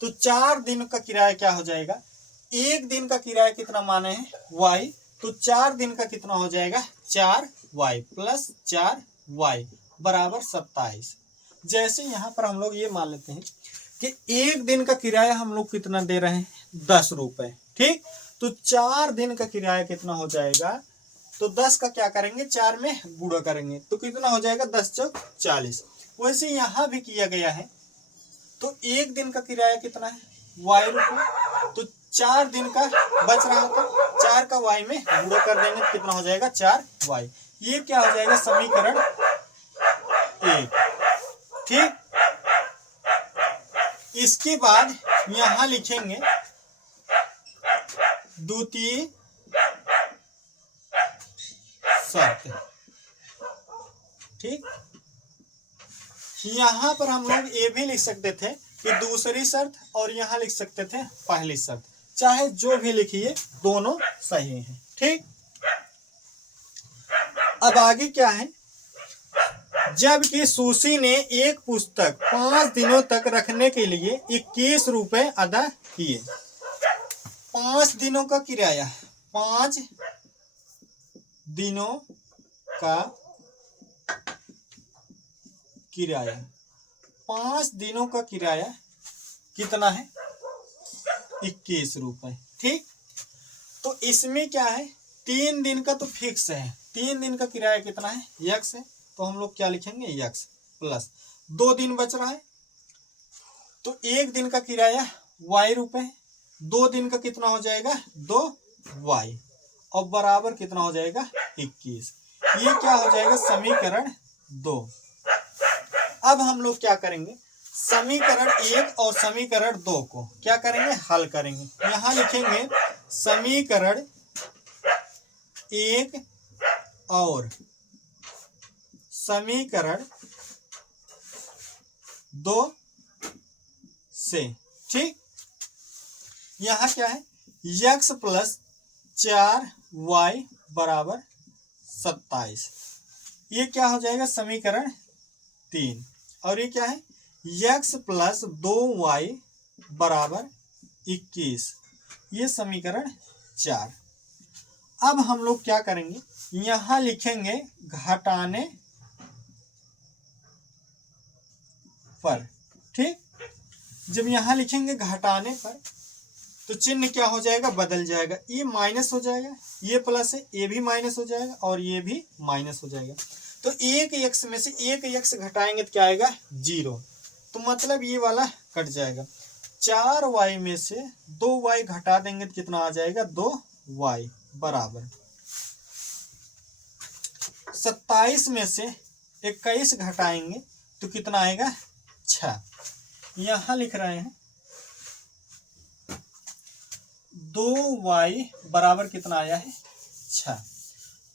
तो 4 दिन का किराया क्या हो जाएगा, एक दिन का किराया कितना माने हैं y, तो 4 दिन का कितना हो जाएगा 4y प्लस 4y बराबर 27। जैसे यहाँ पर हम लोग ये मान लेते हैं कि एक दिन का किराया हम लोग कितना दे रहे हैं 10 रुपए, ठीक। तो 4 दिन का किराया कितना हो जाएगा, तो 10 का क्या करेंगे 4 में गुणा करेंगे तो कितना हो जाएगा 10 चौक 40। वैसे यहाँ भी किया गया है। तो एक दिन का किराया कितना है y रुपये, तो 4 दिन का बच रहा था 4 का y में गुणा कर देंगे तो कितना हो जाएगा 4y। ये क्या हो जाएगा समीकरण 1, ठीक। इसके बाद यहां लिखेंगे द्वितीय शर्त, ठीक। यहां पर हम लोग ये भी लिख सकते थे कि दूसरी शर्त और यहां लिख सकते थे पहली शर्त, चाहे जो भी लिखिए दोनों सही हैं, ठीक। अब आगे क्या है, जबकि सुशी ने एक पुस्तक 5 दिनों तक रखने के लिए 21 रुपए अदा किए। 5 दिनों का किराया, 5 दिनों का किराया, 5 दिनों का किराया कितना है 21 रुपए, ठीक। तो इसमें क्या है 3 दिन का तो फिक्स है, 3 दिन का किराया कितना है x है, तो हम लोग क्या लिखेंगे x प्लस 2 दिन बच रहा है तो 1 दिन का किराया y रुपए, 2 दिन का कितना हो जाएगा 2y और बराबर कितना हो जाएगा 21। ये क्या हो जाएगा समीकरण 2। अब हम लोग क्या करेंगे समीकरण 1 और समीकरण 2 को क्या करेंगे हल करेंगे। यहां लिखेंगे समीकरण 1 और समीकरण 2 से, ठीक। यहां क्या है x प्लस 4y बराबर 27, ये क्या हो जाएगा समीकरण 3। और ये क्या है x प्लस 2y बराबर 21, ये समीकरण 4। अब हम लोग क्या करेंगे यहां लिखेंगे घटाने पर, ठीक। जब यहां लिखेंगे घटाने पर तो चिन्ह क्या हो जाएगा बदल जाएगा, ये माइनस हो जाएगा, ये प्लस है ये भी माइनस हो जाएगा और ये भी माइनस हो जाएगा। तो एक x में से एक x घटाएंगे तो क्या आएगा 0, तो मतलब ये वाला कट जाएगा। 4y में से 2y घटा देंगे तो कितना आ जाएगा 2y बराबर 27 में से 21 घटाएंगे तो कितना आएगा 6। यहां लिख रहे हैं 2y बराबर कितना आया है 6,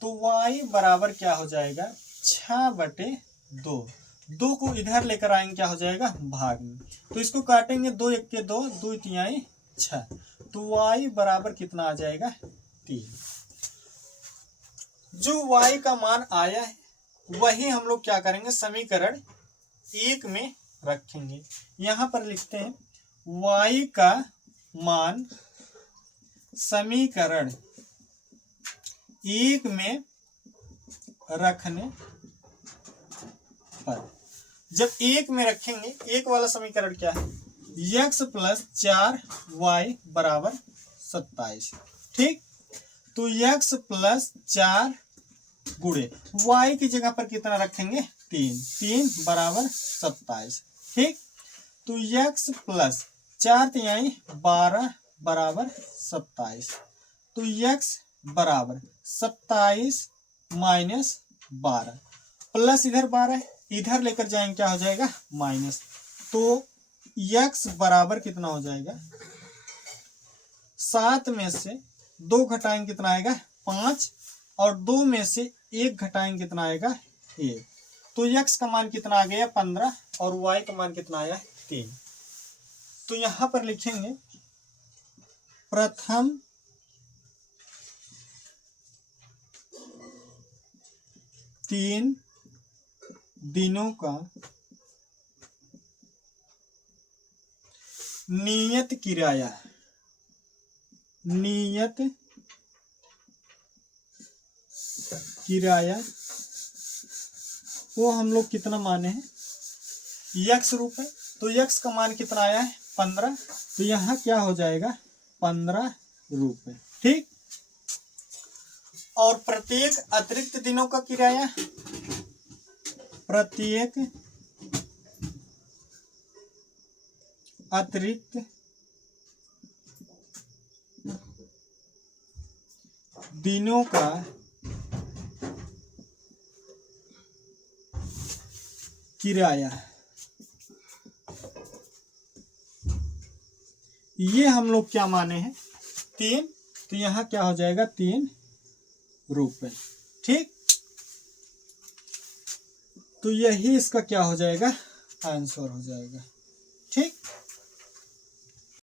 तो y बराबर क्या हो जाएगा 6/2, 2 को इधर लेकर आएंगे क्या हो जाएगा भाग में, तो इसको काटेंगे 2 1 के 2, 2 3 6, तो y बराबर कितना आ जाएगा 3। जो y का मान आया है वही हम लोग क्या करेंगे समीकरण 1 में रखेंगे। यहां पर लिखते हैं y का मान समीकरण 1 में रखने पर, जब 1 में रखेंगे 1 वाला समीकरण क्या है x प्लस 4y बराबर 27, ठीक। तो x प्लस 4 गुणे y की जगह पर कितना रखेंगे 3 बराबर 27, ठीक। तो x प्लस 4 3 12 बराबर 27, तो x बराबर 27 माइनस 12 प्लस इधर 12 इधर लेकर जाएंगे क्या हो जाएगा माइनस, तो x बराबर कितना हो जाएगा 7 में से 2 घटाएंगे कितना आएगा 5 और 2 में से 1 घटाएंगे कितना आएगा 1, तो x का मान कितना आ गया 15 और y का मान कितना आया 3। तो यहां पर लिखेंगे प्रथम तीन दिनों का नियत किराया वो हम लोग कितना माने हैं, x रुपए। तो x का मान कितना आया है 15, तो यहाँ क्या हो जाएगा 15 रुपए। ठीक। और प्रत्येक अतिरिक्त दिनों का किराया, प्रत्येक अतिरिक्त दिनों का किराया, ये हम लोग क्या माने हैं 3, तो यहाँ क्या हो जाएगा 3 रुपए। ठीक। तो यही इसका क्या हो जाएगा आंसर हो जाएगा। ठीक।